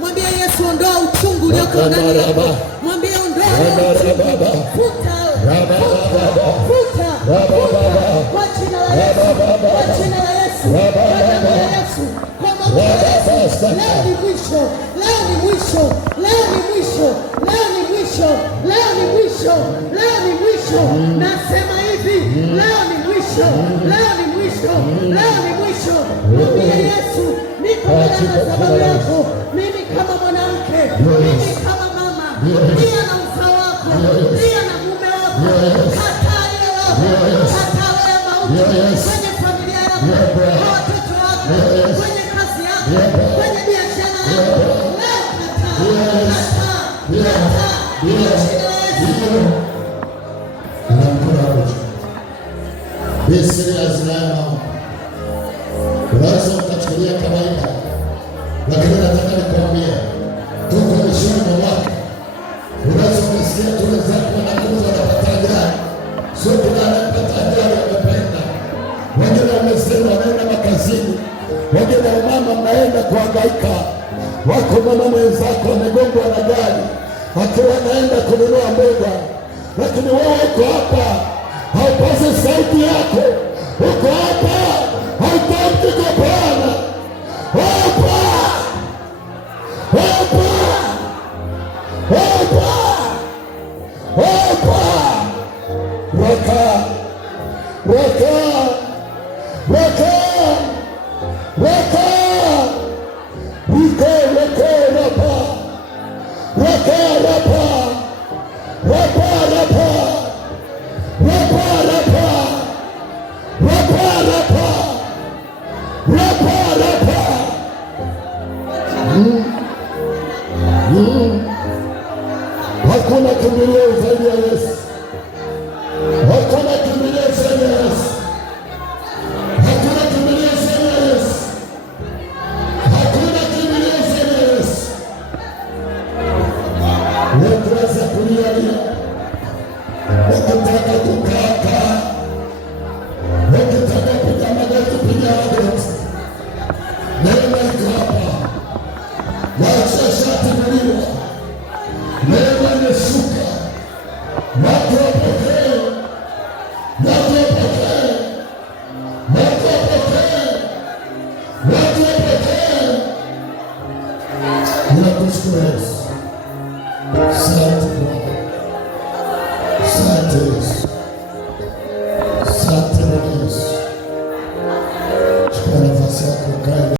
Mwambie Yesu, ondoa uchungu ulioko ndani yako. Mwambie ondoa uchungu. Futa. Futa. Kwa jina la Yesu. Kwa jina la Yesu. Kwa damu ya Yesu. Kwa mambo ya Yesu. Leo ni mwisho. Leo ni mwisho. Leo ni mwisho. Leo ni mwisho. Leo ni mwisho. Leo ni mwisho. Nasema hivi, leo ni mwisho. Leo ni mwisho. Leo ni mwisho. Mwambie Yesu, niko mbele ya madhabahu yako. Mimi kama mwanamke, mimi kama mama, lia na uzao wako, lia na mume wako, kataa ile roho, kataa ile mauti kwenye familia yako, kwa watoto wako, kwenye kazi yako, kwenye biashara yako. Leo kataa. Unaweza ukachukulia kawaida, lakini nataka nikwambie, tuko mwishoni mwa mwaka. Unaweza kusikia tule zako wanakuza wanapata ajali, sio kuna anapata ajali wamependa. Wengine wamesema wanaenda makazini, wengine wamama mnaenda kuhangaika. Wako mama mwenzako amegongwa na gari akiwa anaenda kununua mboga, lakini wewe uko hapa haupazi sauti yako, uko hapa hautamki kwa Bwana. Hakuna kimbilio zaidi ya Yesu. Hakuna kimbilio zaidi ya Yesu. Hakuna kimbilio zaidi ya Yesu. Hakuna kimbilio zaidi ya Yesu. Unaweza kulia, ukitaka kukaa, ukitaka kupiga magoti, piga magoti. Neema iko hapa. Wacha shati kuliwa. Neema imeshuka. Watu wapokee. Watu wapokee. Watu wapokee. Watu wapokee. Ninakushukuru Yesu. Asante Bwana. Asante Yesu. Asante Yesu. Chukua nafasi yako.